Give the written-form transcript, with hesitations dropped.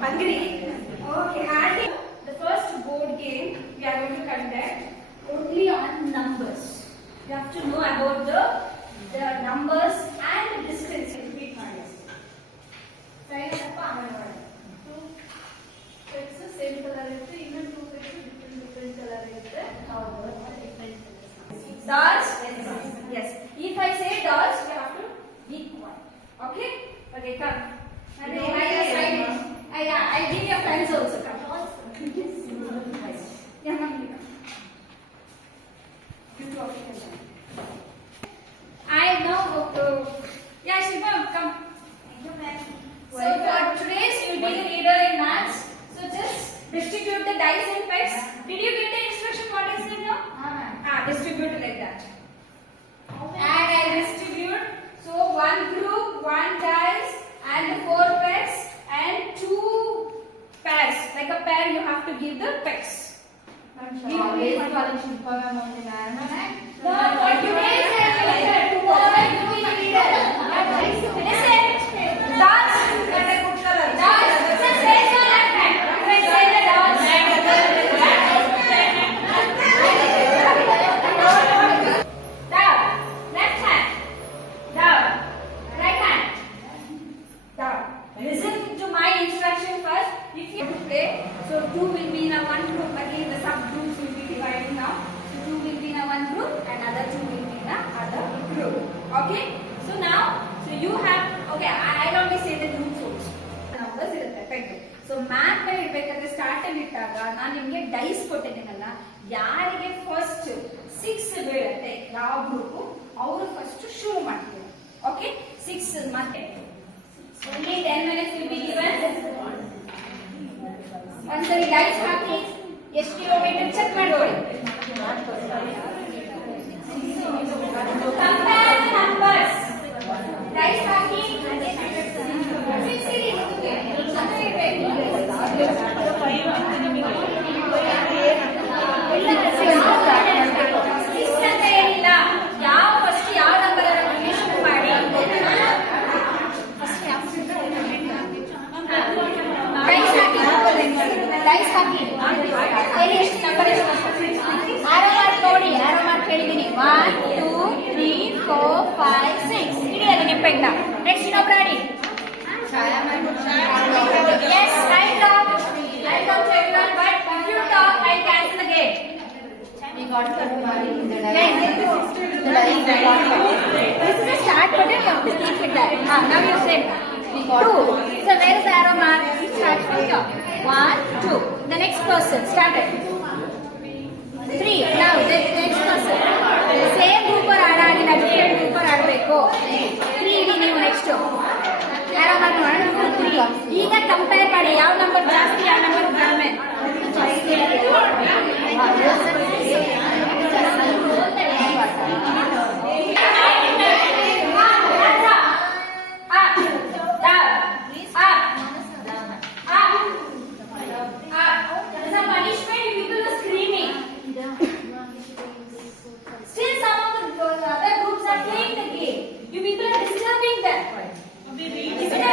Hungry. Okay, and the first board game we are going to conduct only on numbers. You have to know about the numbers and the distance. Repeat my list. Two pets same color irutte, even two pets different color irutte. Different Dots. Yes. If I say dots, you have to be quiet. Okay? Okay, come. And I give your friends also. Come. Yeah, ma'am. You two of you can join. I now yeah, Shilpa, come. Thank you, ma'am. So for today's you will be the leader in maths. So just distribute the dice and pets. Did you get the instruction what I said now? Distribute like that. And I distribute. So one group, one dice, and 4 pets, and 2 pairs. Like a pair, you have to give the pets. Always calling Shilpa ma'am only, ma'am. No, for today's leader, tomorrow you will be the leader. Listen, dots. Dots. Just raise your left hand. Say the dots. Down. Left hand. Down. Right hand. Down. Listen to my instruction first. If you play, so 2 will be in a one group. Again, the subgroups will be divided now. So 2 will be in a one group, and other 2 will be in a other group. Okay? So now, so you have. Okay, I'll only say the group first. Numbers irutte. Right? So math by ಇರಬೇಕಾದ್ರೆ start ಅಲ್ಲಿ ಇಟ್ಟಾಗ ನಾನು ನಿಮಗೆ dies ಕೊಟ್ಟಿದ್ದೀನಲ್ಲ, ಯಾರಿಗೆ first 6 ಬೀಳುತ್ತೆ ಯಾವ group ಅವರು first ಶುರು ಮಾಡ್ತಾರೆ. ಓಕೆ, 6 ಮತ್ತೆ only 10 minutes will be given. ಒಂದ್ಸರಿ ಡೈಸ್ ಹಾಕಿ ಎಷ್ಟು ಕಿಲೋಮೀಟರ್ ಚೆಕ್ ಮಾಡಿ. Compare the numbers. Dice ಹಾಕಿ 6 ಇದೆ. ಏನಿಲ್ಲ, ಯಾವ ಫಸ್ಟ್ ಯಾವ ನಂಬರ್ ಶುರು ಮಾಡಿ. ಡೈಸ್ ಹಾಕಿ ಎಷ್ಟು ನಂಬರ್ ಆರೋ ಮಾರ್ಕ್ ನೋಡಿ, ಆರೋ ಮಾರ್ಕ್ ಹೇಳಿದ್ದೀನಿ. 1 2 3 4 5 6 ಇಡಿ ಅದು ನಿಪ್ಪೆಂಡ. ನೆಕ್ಸ್ಟ್ ಇನ್ನೊಬ್ರು ಆಡಿ. Yes, I talk to everyone, but if you talk, I'll cancel the game. We got to marry in the This is a start button, you have to keep it there. Now you said We got 2. So where is the arrow mark? Start from here. 1 2. The next person started. 3. Now the next person. Same group or ಆಡಾಗಿಲ್ಲ, different group or ಆಡಬೇಕು. 3 ಇಡಿ ನೀವು next. arrow mark ಮಾಡಿ 2 3. ಈಗ compare ಮಾಡಿ ಯಾವ number ಜಾಸ್ತಿ ಯಾವ number ಕಡಿಮೆ. Still some of the other groups are playing the game. You people are disturbing them. Is it a